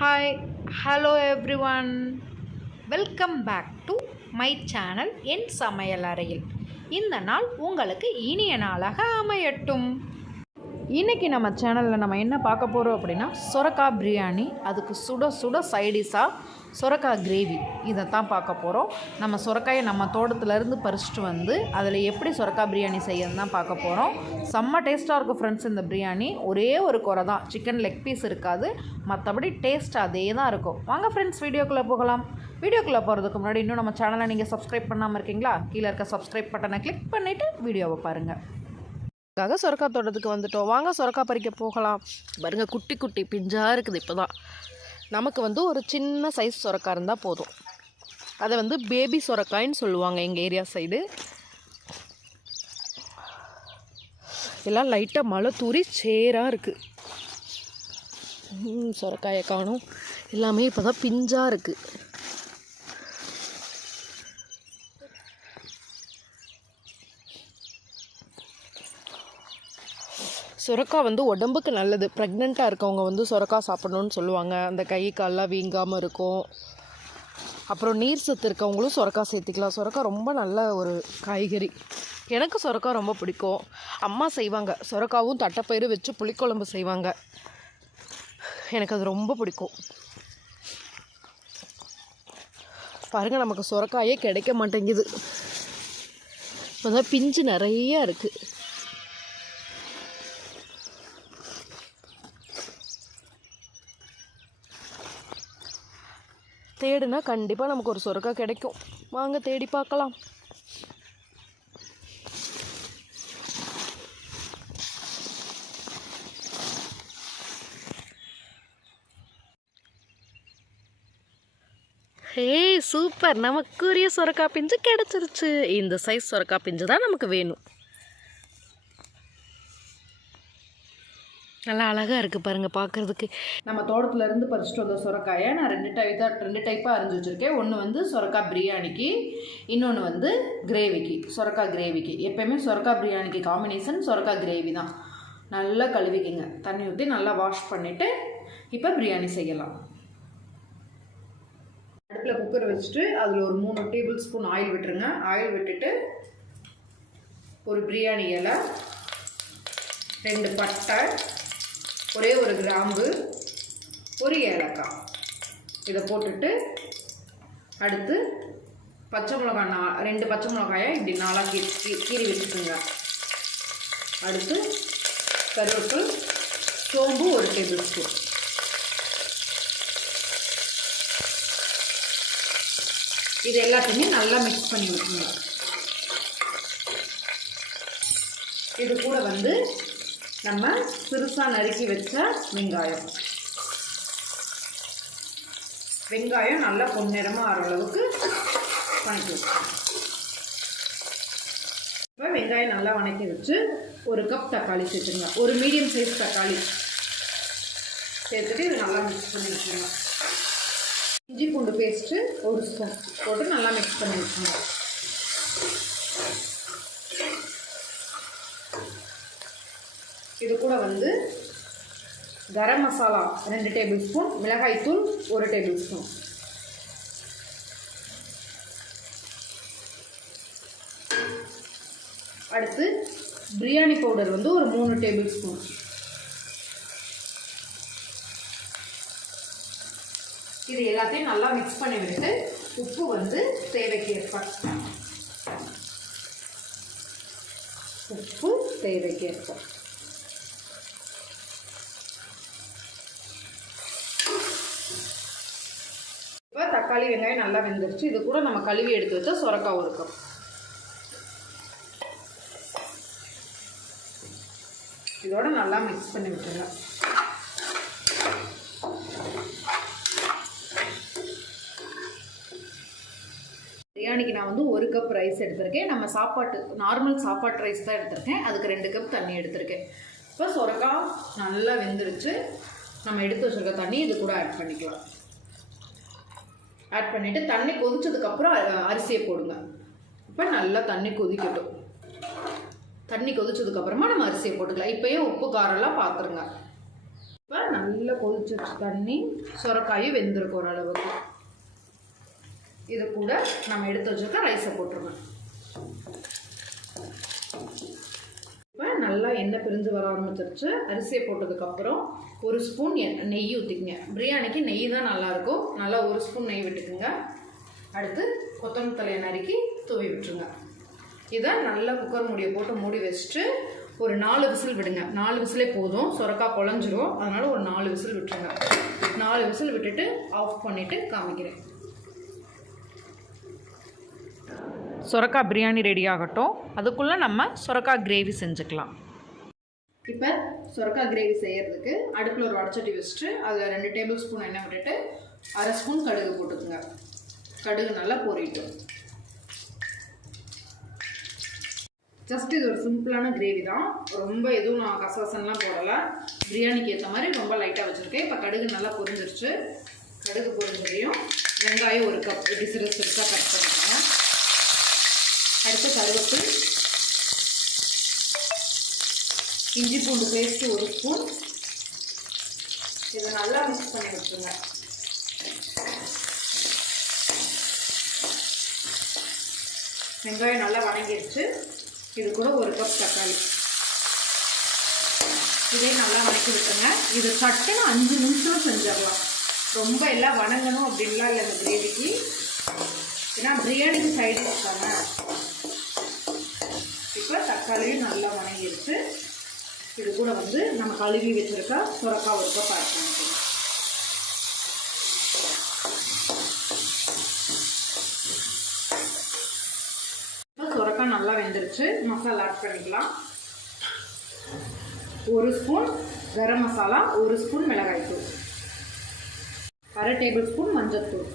Hi, hello everyone. Welcome back to my channel என் சமையல் அறையில். இந்த நாள் உங்களுக்கு இனிய நாளாக அமையட்டும். இன்றைக்கி நம்ம சேனலில் நம்ம என்ன பார்க்க போகிறோம் அப்படின்னா சொரக்காய் பிரியாணி, அதுக்கு சுட சுட சைடிஷாக சொரக்காய் கிரேவி, இதை தான் பார்க்க போகிறோம். நம்ம சொரக்காயை நம்ம தோட்டத்துலேருந்து பறிச்சிட்டு வந்து அதில் எப்படி சொரக்காய் பிரியாணி செய்யணும் தான் பார்க்க போகிறோம். செம்ம டேஸ்ட்டாக இருக்கும் ஃப்ரெண்ட்ஸ். இந்த பிரியாணி ஒரே ஒரு குறை தான், சிக்கன் லெக் பீஸ் இருக்காது, மற்றபடி டேஸ்ட் அதே தான் இருக்கும். வாங்க ஃப்ரெண்ட்ஸ், வீடியோக்குள்ளே போகலாம். வீடியோக்குள்ளே போகிறதுக்கு முன்னாடி இன்னும் நம்ம சேனலை நீங்கள் சப்ஸ்கிரைப் பண்ணாமல் இருக்கீங்களா? கீழே இருக்க சப்ஸ்கிரைப் பட்டனை கிளிக் பண்ணிவிட்டு வீடியோவை பாருங்கள். சொரக்காய் தோட்டத்துக்கு வந்துட்டோம். வாங்க சொரக்காய் பறிக்க போகலாம். பாருங்க, குட்டி குட்டி பிஞ்சாக இருக்குது. இப்போ தான் நமக்கு ஒரு சின்ன சைஸ் சொரக்காய் இருந்தால் போதும். அதை பேபி சொரக்காயின்னு சொல்லுவாங்க எங்கள் ஏரியா சைடு. எல்லாம் லைட்டாக மழை தூரி சேராக இருக்குது. சொரக்காயை காணும், எல்லாமே இப்போ தான் பிஞ்சாக இருக்குது. சொரக்காய் உடம்புக்கு நல்லது. ப்ரெக்னெண்ட்டாக இருக்கவங்க சொரக்காய் சாப்பிடணுன்னு சொல்லுவாங்க. அந்த கை கால்லாம் வீங்காமல் இருக்கும். அப்புறம் நீர் சத்து இருக்கவங்களும் சொரக்காய் சேர்த்திக்கலாம். சொரக்காய் ரொம்ப நல்ல ஒரு காய்கறி. எனக்கு சொரக்காய் ரொம்ப பிடிக்கும். அம்மா செய்வாங்க, சொரக்காவும் தட்டைப்பயிறு வச்சு புளிக்குழம்பு செய்வாங்க. எனக்கு அது ரொம்ப பிடிக்கும். பாருங்கள், நமக்கு சொரக்காயே கிடைக்க மாட்டேங்குது. இப்போ தான் பிஞ்சு நிறைய இருக்குது. தேடுனா கண்டிப்பாக நமக்கு ஒரு சொரக்காய் கிடைக்கும். வாங்க தேடி பார்க்கலாம். ஹே சூப்பர், நமக்குரிய சொரக்காய் பிஞ்சு கிடச்சிருச்சு. இந்த சைஸ் சொரக்காய் பிஞ்சு தான் நமக்கு வேணும். நல்லா அழகாக இருக்குது பாருங்கள் பார்க்குறதுக்கு. நம்ம தோட்டத்துலேருந்து பறிச்சிட்டு வந்த சொரக்காயை நான் ரெண்டு டைப்பாக அரிஞ்சு வச்சுருக்கேன். ஒன்று சொரக்காய் பிரியாணிக்கு, இன்னொன்று கிரேவிக்கு, சொரக்காய் கிரேவிக்கு. எப்போயுமே சொரக்காய் பிரியாணிக்கு காம்பினேஷன் சொரக்காய் கிரேவி தான். நல்லா கழுவிக்கிங்க, தண்ணி ஊற்றி நல்லா வாஷ் பண்ணிவிட்டு இப்போ பிரியாணி செய்யலாம். அடுப்பில் குக்கர் வச்சுட்டு அதில் ஒரு 3 டேபிள் ஸ்பூன் ஆயில் விட்டுருங்க. ஆயில் விட்டுட்டு ஒரு பிரியாணி இலை, 2 பட்டை, ஒரே ஒரு கிராம்பு, ஒரு ஏலக்காய், இதை போட்டுட்டு அடுத்து பச்சை மிளகாய் 2 பச்சை மிளகாயை இப்படி நாளாக கீறி வச்சுக்கோங்க. அடுத்து கருவேப்பிலை, சோம்பு 1 டேபிள் ஸ்பூன். இது எல்லாத்தையுமே நல்லா மிக்ஸ் பண்ணி விட்டுருங்க. இது கூட நம்ம சிறுசாக நறுக்கி வச்ச வெங்காயம் நல்லா பொன்னிறமாக ஆகிற அளவுக்கு வணக்கி வச்சுக்கோங்க. இப்போ வெங்காயம் நல்லா வணக்கி வச்சு 1 கப் தக்காளி சேர்த்துங்க. ஒரு மீடியம் சைஸ் தக்காளி சேர்த்துட்டு இது நல்லா மிக்ஸ் பண்ணி வச்சுக்கோங்க. இஞ்சி பூண்டு பேஸ்ட்டு 1 ஸ்பூன் போட்டு நல்லா மிக்ஸ் பண்ணி வச்சுக்கோங்க. இது கூட கரம் மசாலா 2 டேபிள் ஸ்பூன், மிளகாய்த்தூள் 1 டேபிள் ஸ்பூன், அடுத்து பிரியாணி பவுடர் ஒரு 3 டேபிள் ஸ்பூன். இது எல்லாத்தையும் நல்லா மிக்ஸ் பண்ணி விட்டு உப்பு தேவைக்கேற்ப இப்போ தக்காளி வெங்காயம் நல்லா வெந்துருச்சு. இது கூட நம்ம கழுவி எடுத்து வச்சா சொரக்காய் இருக்கும். இதோட நல்லா மிக்ஸ் பண்ணி விட்டுருங்க. பிரியாணிக்கு நான் 1 கப் ரைஸ் எடுத்திருக்கேன். நம்ம நார்மல் சாப்பாட்டு ரைஸ் தான் எடுத்திருக்கேன். அதுக்கு 2 கப் தண்ணி எடுத்திருக்கேன். இப்போ சொரக்காய் நல்லா வெந்துருச்சு. நம்ம எடுத்து வச்சுருக்க தண்ணி இது கூட ஆட் பண்ணிக்கலாம். ஆட் பண்ணிவிட்டு தண்ணி கொதிச்சதுக்கப்புறம் அரிசியை போடுங்க. இப்போ நல்லா தண்ணி கொதிக்கட்டும். தண்ணி கொதிச்சதுக்கப்புறமா நம்ம அரிசியை போட்டுக்கலாம். இப்போயே உப்பு காரெல்லாம் பார்த்துருங்க. இப்போ நல்லா கொதிச்சிருச்சு தண்ணி, சுரக்காயும் வெந்திருக்கும் ஓரளவுக்கு. இது கூட நம்ம எடுத்து வச்சுருக்க ரைஸை போட்டுருவோம். இப்போ நல்லா எண்ணெய் பிரிஞ்சு வர ஆரம்பிச்சிருச்சு. அரிசியை போட்டதுக்கப்புறம் 1 ஸ்பூன் நெய் ஊற்றிக்குங்க. பிரியாணிக்கு நெய் தான் நல்லாயிருக்கும். நல்லா 1 ஸ்பூன் நெய் விட்டுக்குங்க. அடுத்து கொத்தமல்லி தழையை நறுக்கி தூவி விட்டுருங்க. இதை நல்லா குக்கர் மூடியை போட்டு மூடி வச்சுட்டு ஒரு 4 விசில் விடுங்க. 4 விசிலே போதும், சுரக்காய் குழஞ்சிரும். அதனால் ஒரு 4 விசில் விட்டுருங்க. 4 விசில் விட்டுட்டு ஆஃப் பண்ணிவிட்டு காமிக்கிறேன். சுரக்காய் பிரியாணி ரெடி ஆகட்டும். அதுக்குள்ளே நம்ம சுரக்காய் கிரேவி செஞ்சுக்கலாம். இப்போ சுரக்காய் கிரேவி செய்கிறதுக்கு அடுப்பில் ஒரு வடச்சட்டி வச்சுட்டு அதில் 2 டேபிள் ஸ்பூன் எண்ணெய் விட்டுட்டு 1/2 ஸ்பூன் கடுகு போட்டுக்குங்க. கடுகு நல்லா பொரிட்டும். ஜஸ்ட் இது ஒரு சிம்பிளான கிரேவி தான். ரொம்ப எதுவும் நான் கசகசன்லாம் போடலை. பிரியாணிக்கு ஏற்ற மாதிரி ரொம்ப லைட்டாக வச்சுருக்கேன். இப்போ கடுகு நல்லா பொரிஞ்சிருச்சு. கடுகு பொரிஞ்சதையும் வெங்காயம் 1 கப் இப்படி சிறுசாக கட் பண்ணிக்கோங்க. அடுத்து கருவேப்பிலை, இஞ்சி பூண்டு பேஸ்ட்டு 1 ஸ்பூன். இதை நல்லா மிக்ஸ் பண்ணி வச்சுருங்க. வெங்காயம் நல்லா வணங்கிடுச்சு. இது கூட 1 கப் தக்காளி, இதே நல்லா வணக்கி விட்டுருங்க. இது சட்டுன்னு 5 நிமிஷம் செஞ்சிடலாம். ரொம்ப எல்லாம் வணங்கணும் அப்படின்லாம் இல்லை இந்த கிரேவிக்கு. ஏன்னா பிரியாணிக்கு சைடு இருக்காங்க. இப்போ தக்காளியும் நல்லா வணங்கிடுச்சு. இது கூட நம்ம கழுவி வச்சுருக்க சுரக்காய் 1 கப் ஆட் பண்ணிக்கணும். சுரக்காய் நல்லா வெந்துருச்சு. மசாலா ஆட் பண்ணிக்கலாம். 1 ஸ்பூன் கரம் மசாலா, 1 ஸ்பூன் மிளகாய்த்தூள், 1/2 டேபிள் ஸ்பூன் மஞ்சள்தூள்,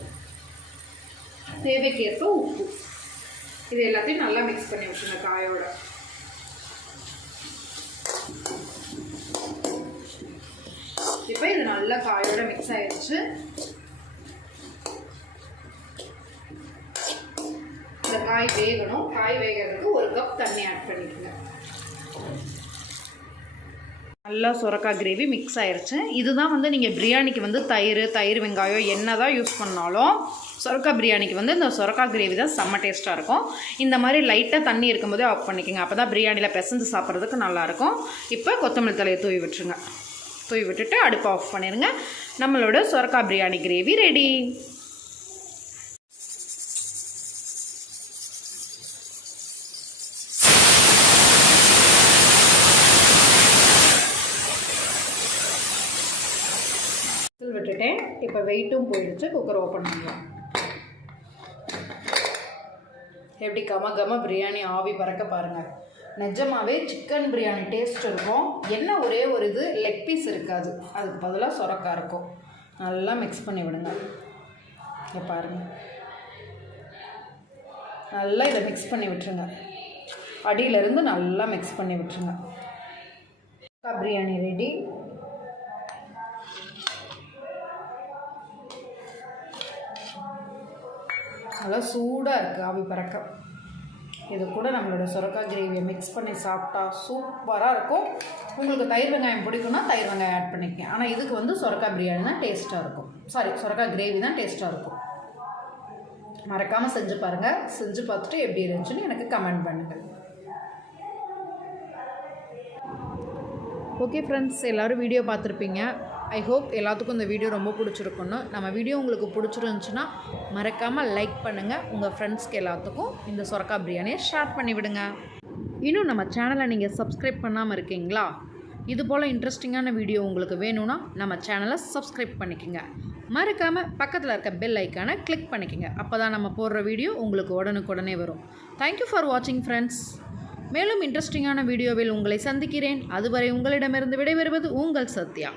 தேவைக்கேற்ப உப்பு. இது எல்லாத்தையும் நல்லா மிக்ஸ் பண்ணி வச்சுருங்க காயோட. இப்போ இது நல்லா காயோட மிக்ஸ் ஆயிடுச்சு. இந்த காய் வேகணும். காய் வேகிறதுக்கு 1 கப் தண்ணி ஆட் பண்ணிக்கோங்க. நல்லா சுரக்காய் கிரேவி மிக்ஸ் ஆயிடுச்சு. இதுதான் நீங்கள் பிரியாணிக்கு தயிர் வெங்காயம் என்ன தான் யூஸ் பண்ணாலும் சுரக்காய் பிரியாணிக்கு இந்த சுரக்காய் கிரேவி தான் செம்ம டேஸ்ட்டாக இருக்கும். இந்த மாதிரி லைட்டாக தண்ணி இருக்கும்போதே ஆஃப் பண்ணிக்கோங்க. அப்போ தான் பிரியாணியில் பிசைஞ்சு சாப்பிட்றதுக்கு நல்லாயிருக்கும். இப்போ கொத்தமல்லி தலையை தூவி விட்டுருங்க. தூவி விட்டுட்டு அடுப்பை ஆஃப் பண்ணிடுங்க. நம்மளோட சுரக்காய் பிரியாணி கிரேவி ரெடி. விட்டுட்டேன். இப்போ வெயிட்டும் போயிடுச்சு. குக்கர் ஓப்பன் பண்ணலாம். எப்படி கம பிரியாணி ஆவி பறக்க பாருங்கள். நிஜமாவே சிக்கன் பிரியாணி டேஸ்ட் இருக்கும். என்ன ஒரே ஒரு இது லெக் பீஸ் இருக்காது. அதுக்கு பதிலாக சுரக்காய் இருக்கும். நல்லா மிக்ஸ் பண்ணி விடுங்க. இங்கே பாருங்கள். நல்லா இதை மிக்ஸ் பண்ணி விட்டுருங்க. அடியிலேருந்து நல்லா மிக்ஸ் பண்ணி விட்டுருங்க. பிரியாணி ரெடி. நல்லா சூடாக இருக்குது ஆவி பறக்க. இது கூட நம்மளோட சுரக்காய் கிரேவியை மிக்ஸ் பண்ணி சாப்பிட்டா சூப்பராக இருக்கும். உங்களுக்கு தயிர் வெங்காயம் பிடிக்கும்னா தயிர் வெங்காயம் ஆட் பண்ணிக்கங்க. ஆனால் இதுக்கு சுரக்காய் பிரியாணி தான் டேஸ்ட்டாக இருக்கும். சுரக்காய் கிரேவி தான் டேஸ்ட்டாக இருக்கும். மறக்காமல் செஞ்சு பாருங்கள். செஞ்சு பார்த்துட்டு எப்படி இருந்துச்சுன்னு எனக்கு கமெண்ட் பண்ணுங்கள். ஓகே ஃப்ரெண்ட்ஸ், எல்லோரும் வீடியோ பார்த்துருப்பீங்க. ஐ ஹோப் எல்லாத்துக்கும் இந்த வீடியோ ரொம்ப பிடிச்சிருக்குன்னு. நம்ம வீடியோ உங்களுக்கு பிடிச்சிருந்துச்சுன்னா மறக்காமல் லைக் பண்ணுங்கள். உங்கள் ஃப்ரெண்ட்ஸ்க்கு எல்லாத்துக்கும் இந்த சுரக்காய் பிரியாணியை ஷேர் பண்ணிவிடுங்க. இன்னும் நம்ம சேனலை நீங்கள் சப்ஸ்கிரைப் பண்ணாமல் இருக்கீங்களா? இது போல் இன்ட்ரெஸ்டிங்கான வீடியோ உங்களுக்கு வேணும்னா நம்ம சேனலை சப்ஸ்கிரைப் பண்ணிக்கோங்க. மறக்காமல் பக்கத்தில் இருக்க பெல் ஐக்கானை கிளிக் பண்ணிக்கோங்க. அப்போ தான் நம்ம போடுற வீடியோ உங்களுக்கு உடனுக்குடனே வரும். தேங்க்யூ ஃபார் வாட்சிங் ஃப்ரெண்ட்ஸ். மேலும் இன்ட்ரெஸ்டிங்கான வீடியோவில் உங்களை சந்திக்கிறேன். அதுவரை உங்களிடமிருந்து விடைபெறுவது உங்கள் சத்யா.